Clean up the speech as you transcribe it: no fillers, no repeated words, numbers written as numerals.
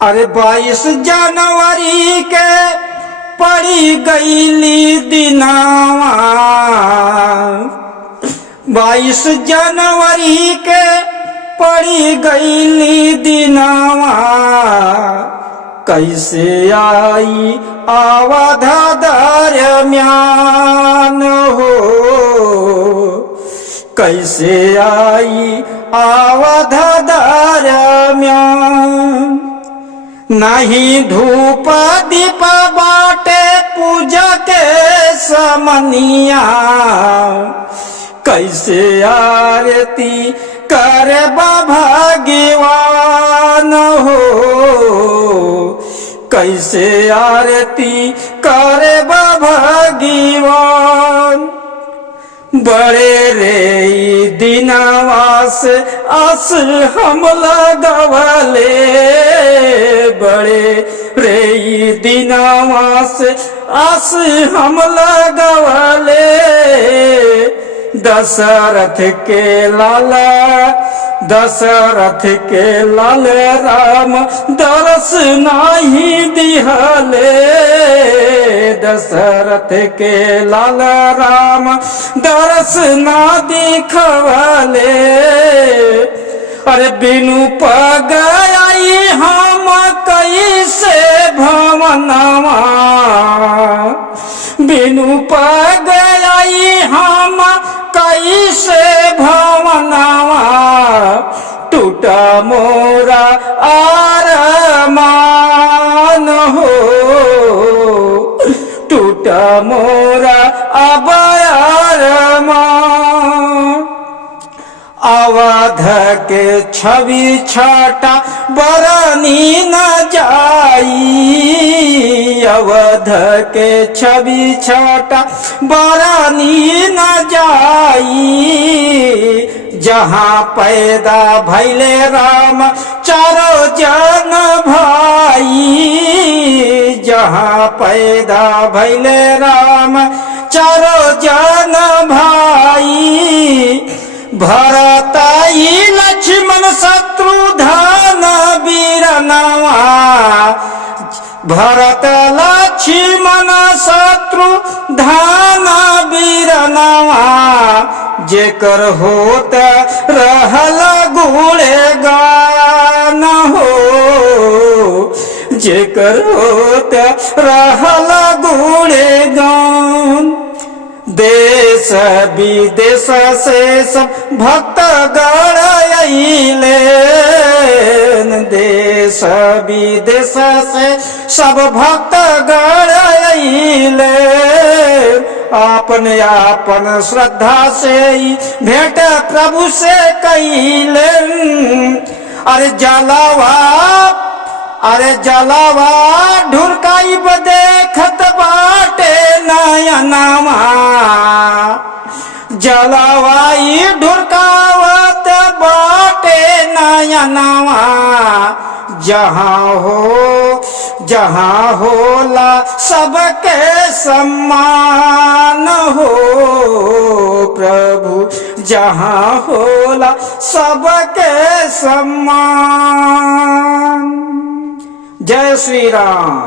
अरे 22 जनवरी के पड़ी गईली दिनावा, 22 जनवरी के पड़ी गईली दिनावा। कैसे आई अवध दरम्यान हो, कैसे आई अवध दरम्यान। नहीं धूप दीप बाटे पूजा के समनिया, कैसे आरती करे भगवान हो, कैसे आरती करे भगवान। बड़े रे दिनवास आस हम लगवले, बड़े रे दिनवास आस हम लगवले। दशरथ के लाला, दशरथ के लाल राम दरस नाही दिहले, दशरथ के लाल राम दरस ना दिखवले। अरे बिनु पगई हम कैसे भवनवा, बिनु पगई हम कैसे भवनवा। टूटा मोरा आरमान हो, टूटा मोरा अब अरमान। अवध के छवि छटा बरनी न जाई, अवध के छवि छटा बरनी न जाई। जहाँ पैदा भैले राम चारो जन भाई, जहाँ पैदा भैले राम चारो जन भाई। भरताई लक्ष्मण शत्रुघ्न वीरनवा, भरत लक्ष्मण शत्रुघ्न वीरनवा। जेकर होत रहल गुणगान हो, जेकर होत रहल गुणगान। देश विदेश से सब भक्त गण अइले, देश विदेश से सब भक्त गण अइले। आपन आपन श्रद्धा से भेंट प्रभु से कइले। अरे जलावा, अरे जलावा ढुरकाई देखत बाटे नयनवा, जलावाई ढुरकावत बाटे नयनवा। जहाँ हो, जहाँ होला सबके सम्मान हो, प्रभु जहाँ होला सबके सम्मान। जय श्री राम।